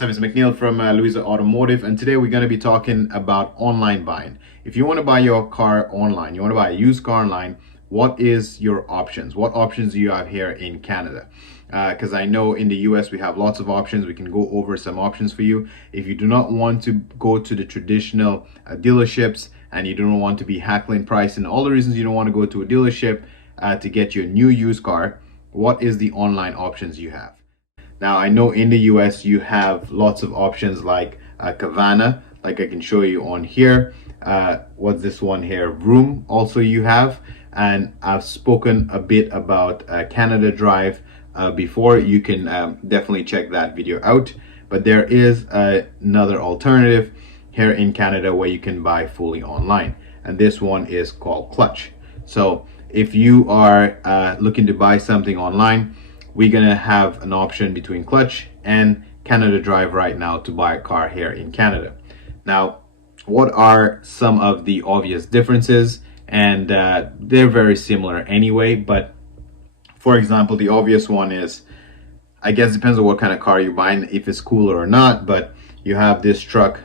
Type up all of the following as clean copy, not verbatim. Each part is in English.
what's up? It's McNeil from Louisa Automotive, and today we're going to be talking about online buying. If you want to buy your car online, you want to buy a used car online, what is your options? What options do you have here in Canada? Because I know in the US we have lots of options. We can go over some options for you. If you do not want to go to the traditional dealerships and you don't want to be hackling price and all the reasons you don't want to go to a dealership to get your new used car, what is the online options you have? Now, I know in the US you have lots of options like Kavana, like I can show you on here. What's this one here? Vroom, also you have. And I've spoken a bit about Canada Drive before. You can definitely check that video out. But there is another alternative here in Canada where you can buy fully online. And this one is called Clutch. So if you are looking to buy something online, we're gonna have an option between Clutch and Canada Drive right now to buy a car here in Canada. Now, what are some of the obvious differences? And they're very similar anyway, but for example, the obvious one is, I guess depends on what kind of car you're buying, if it's cooler or not, but you have this truck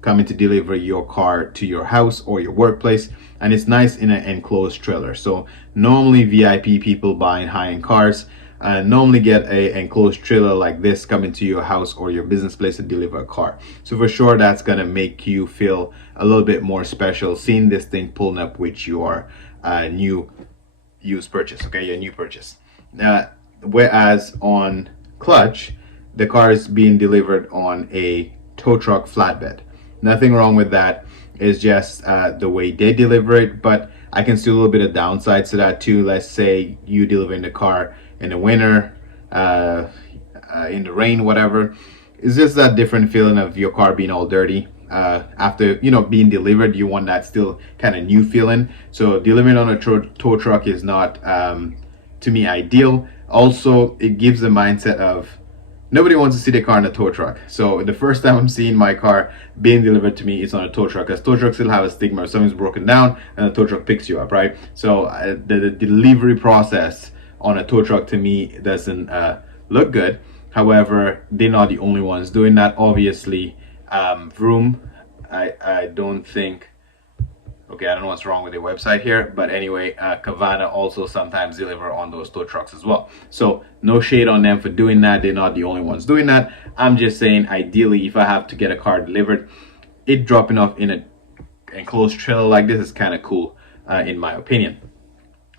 coming to deliver your car to your house or your workplace, and it's nice in an enclosed trailer. So normally VIP people buying high-end cars normally get a enclosed trailer like this coming to your house or your business place to deliver a car. So for sure that's gonna make you feel a little bit more special seeing this thing pulling up with your new used purchase, okay, your new purchase. Whereas on Clutch, the car is being delivered on a tow truck flatbed. Nothing wrong with that. It's just the way they deliver it, but I can see a little bit of downsides to that too. Let's say you delivering the car in the winter, in the rain, whatever. It's just that different feeling of your car being all dirty. After being delivered, you want that still kind of new feeling. So delivering on a tow truck is not to me ideal. Also, it gives the mindset of nobody wants to see their car in a tow truck. So the first time I'm seeing my car being delivered to me is on a tow truck, because tow trucks still have a stigma if something's broken down and the tow truck picks you up, right? So the delivery process on a tow truck to me doesn't look good. However, they're not the only ones doing that. Obviously, Vroom, I don't think, okay, I don't know what's wrong with their website here, but anyway, Kavana also sometimes deliver on those tow trucks as well. So no shade on them for doing that. They're not the only ones doing that. I'm just saying, ideally, if I have to get a car delivered, it dropping off in an enclosed trailer like this is kind of cool, in my opinion.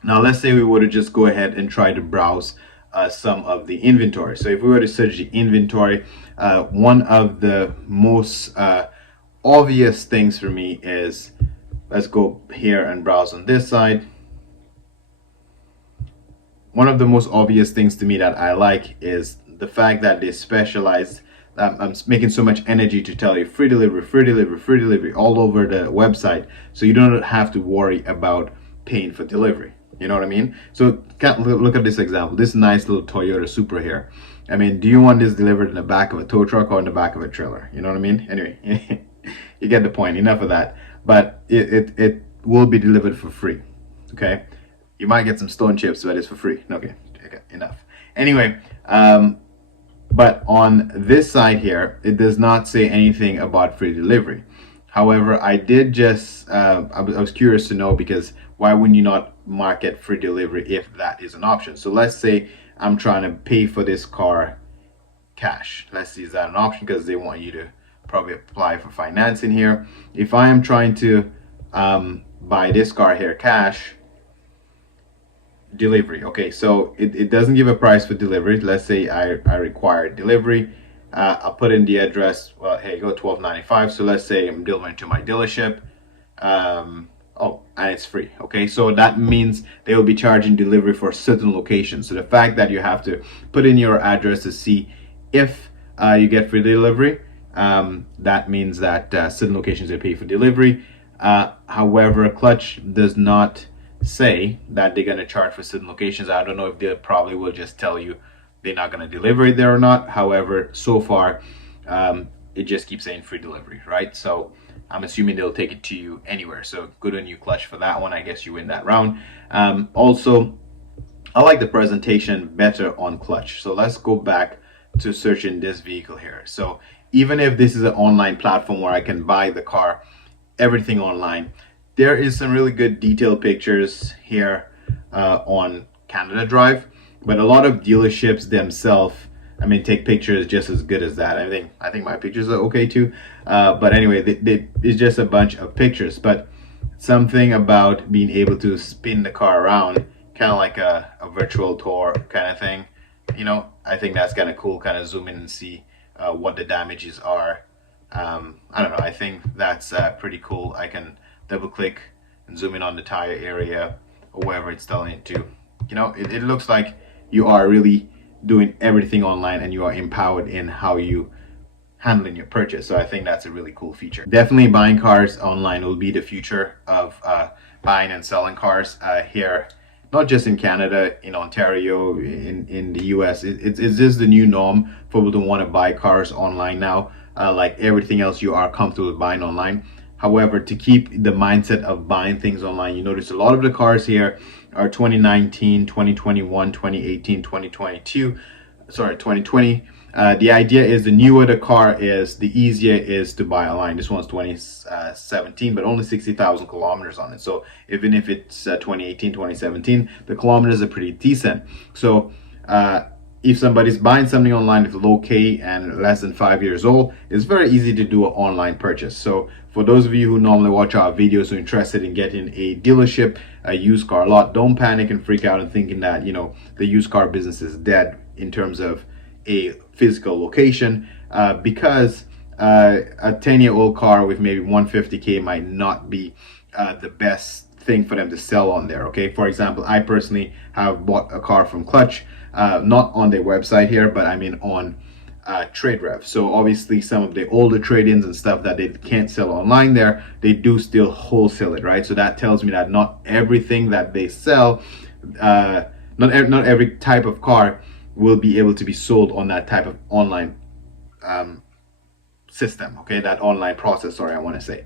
Now, let's say we were to just go ahead and try to browse some of the inventory. So if we were to search the inventory, one of the most obvious things for me is, let's go here and browse on this side. One of the most obvious things to me that I like is the fact that they specialize. I'm making so much energy to tell you free delivery, free delivery, free delivery all over the website, so you don't have to worry about paying for delivery. You know what I mean? So look at this example. This nice little Toyota Supra here. I mean, do you want this delivered in the back of a tow truck or in the back of a trailer? You know what I mean? Anyway, you get the point. Enough of that. But it will be delivered for free. Okay? You might get some stone chips, but it's for free. Okay, enough. Anyway, but on this side here, it does not say anything about free delivery. However, I did just, I was curious to know, because why wouldn't you not market free delivery if that is an option? So let's say I'm trying to pay for this car cash. Let's see, is that an option? Because they want you to probably apply for financing here. If I am trying to buy this car here cash, delivery. Okay, so it doesn't give a price for delivery. Let's say I require delivery. I'll put in the address. Well, hey, go $12.95. So let's say I'm delivering to my dealership. Oh, and it's free. Okay, so that means they will be charging delivery for certain locations. So the fact that you have to put in your address to see if you get free delivery, that means that certain locations they pay for delivery. However, Clutch does not say that they're going to charge for certain locations. I don't know if they probably will just tell you they're not going to deliver it there or not. However, so far, it just keeps saying free delivery, right? So I'm assuming they'll take it to you anywhere. So good on you, Clutch, for that one. I guess you win that round. Also, I like the presentation better on Clutch. So let's go back to searching this vehicle here. So even if this is an online platform where I can buy the car, everything online, there is some really good detailed pictures here on Canada Drive, but a lot of dealerships themselves, I mean, take pictures just as good as that. I think my pictures are okay too, but anyway, it's just a bunch of pictures. But something about being able to spin the car around, kind of like a virtual tour kind of thing, you know, I think that's kind of cool. Kind of zoom in and see what the damages are. I don't know. I think that's pretty cool. I can double click and zoom in on the tire area or wherever it's telling it to. You know, it looks like you are really doing everything online and you are empowered in how you handling your purchase. So I think that's a really cool feature. Definitely buying cars online will be the future of buying and selling cars here, not just in Canada, in Ontario, in the US. It's just the new norm for people to want to buy cars online now. Like everything else, you are comfortable with buying online. However, to keep the mindset of buying things online, you notice a lot of the cars here are 2019, 2021, 2018, 2022, sorry, 2020. The idea is the newer the car is, the easier it is to buy online. This one's 2017, but only 60,000 kilometers on it. So even if it's 2018, 2017, the kilometers are pretty decent. So if somebody's buying something online with low K and less than 5 years old, it's very easy to do an online purchase. So for those of you who normally watch our videos who are interested in getting a dealership, a used car lot, don't panic and freak out and thinking that, you know, the used car business is dead in terms of a physical location, because a 10-year-old car with maybe 150K might not be the best thing for them to sell on there. Okay, for example, I personally have bought a car from Clutch, not on their website here, but I mean on TradeRev. So obviously some of the older trade-ins and stuff that they can't sell online there, they do still wholesale it, right? So that tells me that not everything that they sell, not every type of car will be able to be sold on that type of online system, okay, that online process, sorry, I want to say.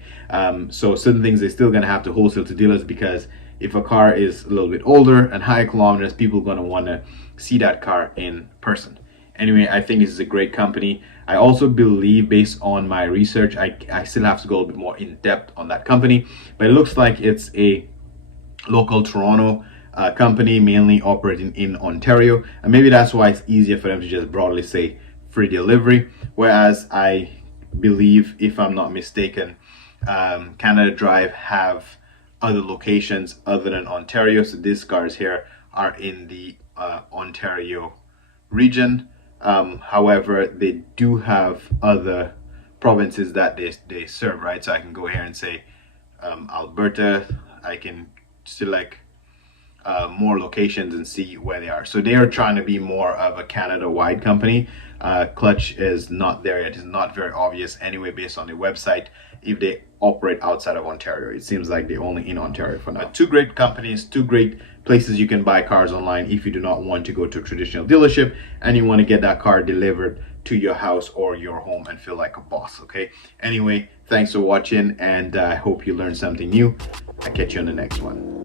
So certain things they're still going to have to wholesale to dealers, because if a car is a little bit older and higher kilometers, people are going to want to see that car in person. Anyway, I think this is a great company. I also believe, based on my research, I still have to go a bit more in depth on that company, but it looks like it's a local Toronto company, mainly operating in Ontario, and maybe that's why it's easier for them to just broadly say free delivery. Whereas I believe, if I'm not mistaken, Canada Drive have other locations other than Ontario. So these cars here are in the Ontario region. However, they do have other provinces that they serve, right? So I can go here and say Alberta. I can select more locations and see where they are. So they are trying to be more of a Canada-wide company. Clutch is not there yet. It's not very obvious anyway based on their website if they operate outside of Ontario. It seems like they're only in Ontario for now. Two great companies, two great places you can buy cars online if you do not want to go to a traditional dealership and you want to get that car delivered to your house or your home and feel like a boss, okay? Anyway, thanks for watching, and I hope you learned something new. I'll catch you on the next one.